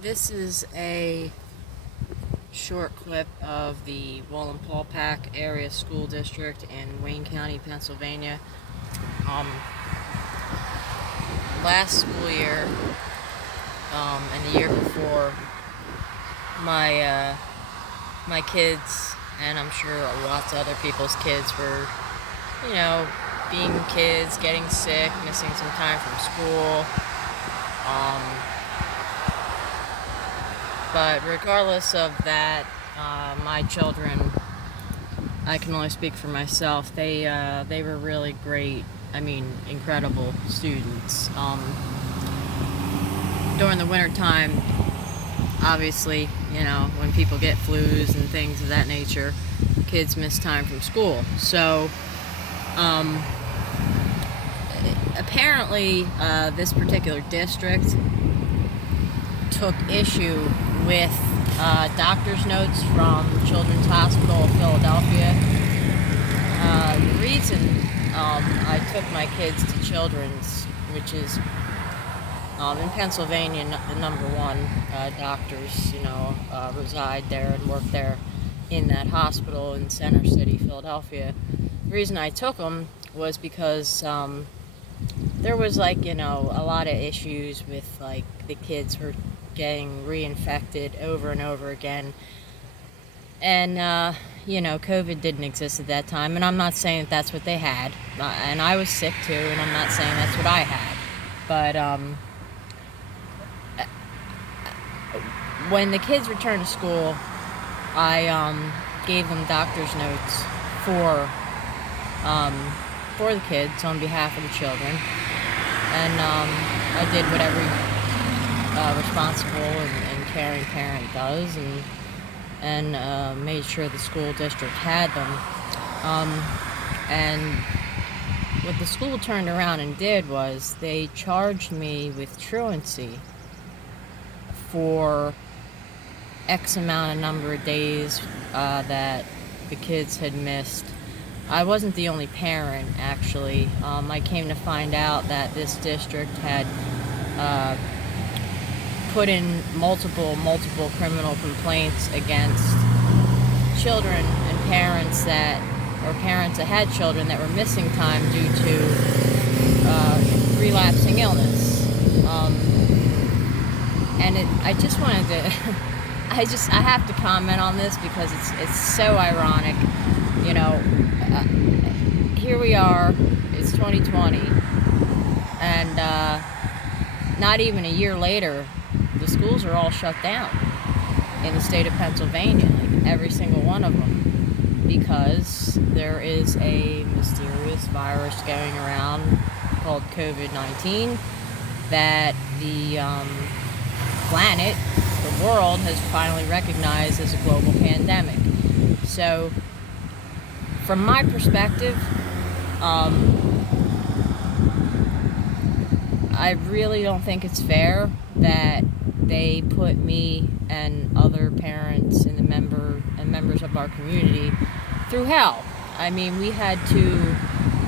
This is a short clip of the Wallenpaupack Area School District in Wayne County, Pennsylvania. Um, Last school year, and the year before, my kids, and I'm sure lots of other people's kids were, being kids, getting sick, missing some time from school. Um, But regardless of that, my children, I can only speak for myself. They were really great. I mean, incredible students. During the winter time, obviously, when people get flus and things of that nature, kids miss time from school. So, apparently, this particular district took issue with doctor's notes from Children's Hospital of Philadelphia. The reason I took my kids to Children's, which is in Pennsylvania, the number one doctors, reside there and work there in that hospital in Center City, Philadelphia. The reason I took them was because there was a lot of issues with the kids were getting reinfected over and over again. And, COVID didn't exist at that time. And I'm not saying that that's what they had. And I was sick too, and I'm not saying that's what I had. But when the kids returned to school, I gave them doctor's notes for the kids on behalf of the children. And I did what every responsible and caring parent does, and made sure the school district had them. And what the school turned around and did was they charged me with truancy for X amount of number of days that the kids had missed. I wasn't the only parent, actually. I came to find out that this district had put in multiple criminal complaints against children and parents that had children that were missing time due to relapsing illness. And I just wanted to, I have to comment on this because it's so ironic. Here we are, it's 2020, and not even a year later, the schools are all shut down in the state of Pennsylvania, every single one of them, because there is a mysterious virus going around called COVID-19 that the planet, the world, has finally recognized as a global pandemic. So, from my perspective, I really don't think it's fair that they put me and other parents and members of our community through hell. I mean, we had to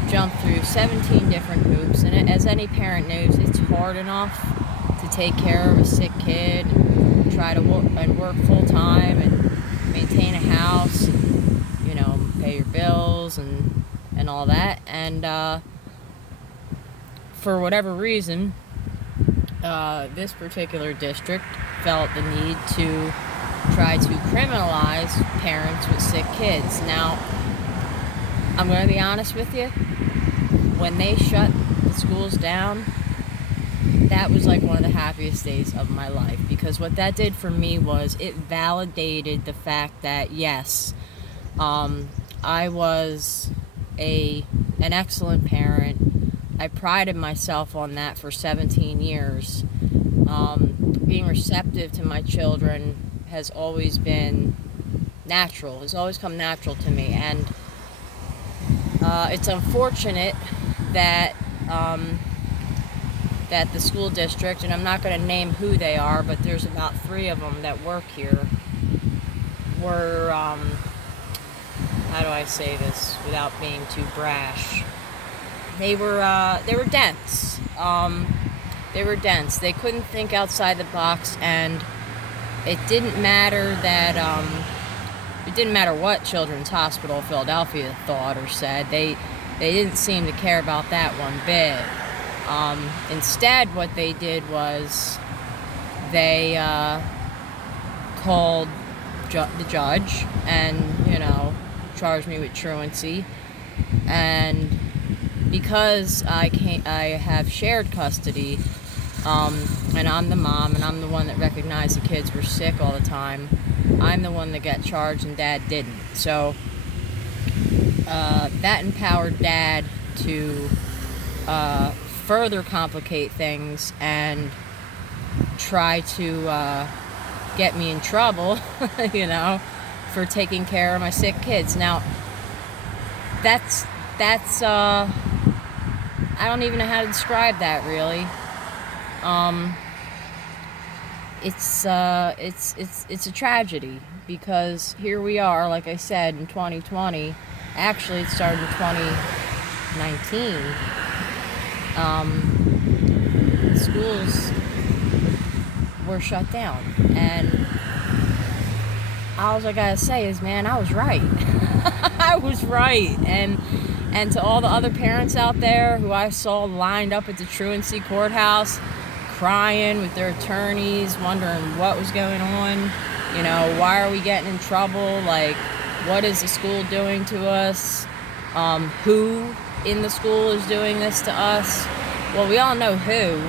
jump through 17 different hoops, and as any parent knows, it's hard enough to take care of a sick kid and try to work full time and maintain a house, and, pay your bills and all that. And for whatever reason, this particular district felt the need to try to criminalize parents with sick kids. Now, I'm going to be honest with you. When they shut the schools down, that was one of the happiest days of my life, because what that did for me was it validated the fact that, yes, I was an excellent parent. I prided myself on that for 17 years. Being receptive to my children has always been natural, has always come natural to me. And it's unfortunate that that the school district, and I'm not going to name who they are, but there's about 3 of them that work here, were, how do I say this without being too brash? They were dense. They were dense. They couldn't think outside the box, and it didn't matter that it didn't matter what Children's Hospital of Philadelphia thought or said. They didn't seem to care about that one bit. Instead, what they did was they called the judge and, charged me with truancy. And because I have shared custody, and I'm the mom, and I'm the one that recognized the kids were sick all the time, I'm the one that got charged and Dad didn't. So that empowered Dad to further complicate things and try to get me in trouble, for taking care of my sick kids. Now, that's I don't even know how to describe that, really. It's a tragedy, because here we are, like I said, in 2020. Actually, it started in 2019. Schools were shut down, and all I gotta say is, man, I was right. I was right. And to all the other parents out there who I saw lined up at the truancy courthouse, crying with their attorneys, wondering what was going on, why are we getting in trouble? Like, what is the school doing to us? Who in the school is doing this to us? Well, we all know who,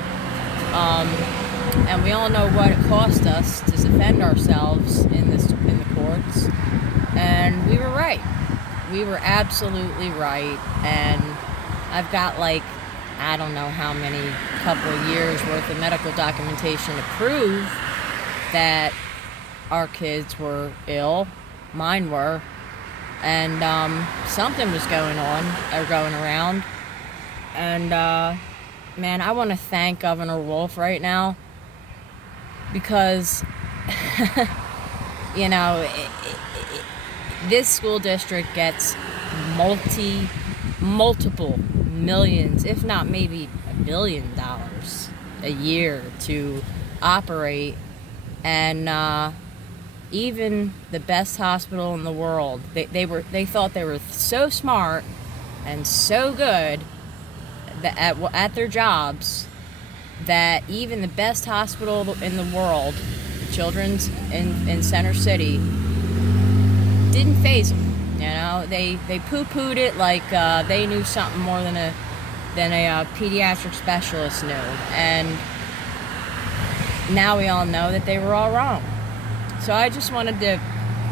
and we all know what it cost us to defend ourselves in the courts. And we were right. We were absolutely right. And I've got I don't know how many couple of years worth of medical documentation to prove that our kids were ill. Mine were. And something was going around. And man, I want to thank Governor Wolf right now, because this school district gets multiple millions, if not maybe $1 billion a year to operate. And even the best hospital in the world, they thought they were so smart and so good at their jobs that even the best hospital in the world, Children's in Center City, didn't faze them. They poo-pooed it like they knew something more than a pediatric specialist knew. And now we all know that they were all wrong. So I just wanted to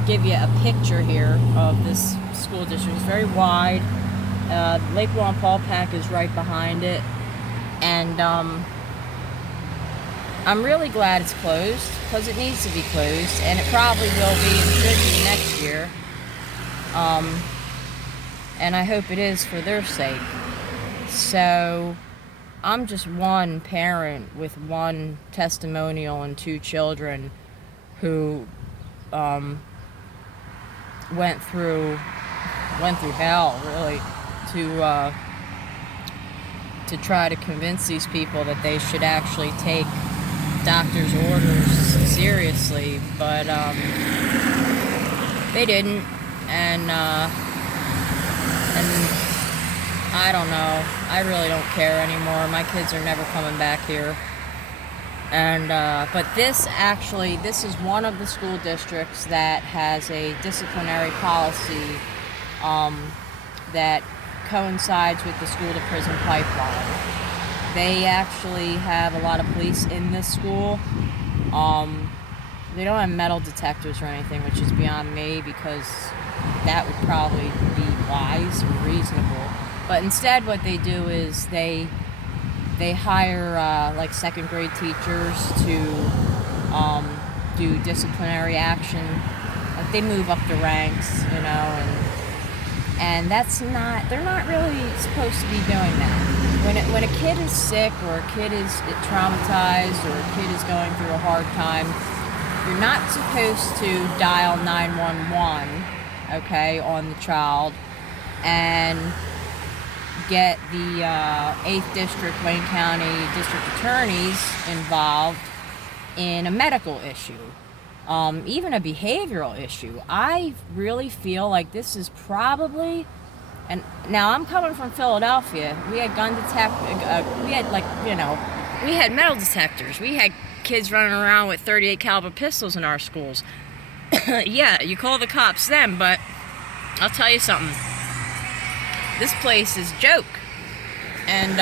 give you a picture here of this school district. It's very wide. Lake Wallenpaupack is right behind it. And I'm really glad it's closed, because it needs to be closed, and it probably will be and should be next year. And I hope it is for their sake. So I'm just one parent with one testimonial and 2 children who went through hell, really, to try to convince these people that they should actually take doctor's orders seriously, but they didn't. And I don't know. I really don't care anymore. My kids are never coming back here. And but this is one of the school districts that has a disciplinary policy that coincides with the school to prison pipeline. They actually have a lot of police in this school. They don't have metal detectors or anything, which is beyond me, because that would probably be wise or reasonable. But instead, what they do is they hire second grade teachers to do disciplinary action. Like, they move up the ranks, and they're not really supposed to be doing that. When a kid is sick, or a kid is traumatized, or a kid is going through a hard time, you're not supposed to dial 911, okay, on the child, and get the 8th District, Wayne County District Attorneys involved in a medical issue. even a behavioral issue. I really feel like this is probably, and now I'm coming from Philadelphia. We had gun we had we had metal detectors. We had kids running around with 38 caliber pistols in our schools. Yeah, you call the cops then, but I'll tell you something. This place is a joke. And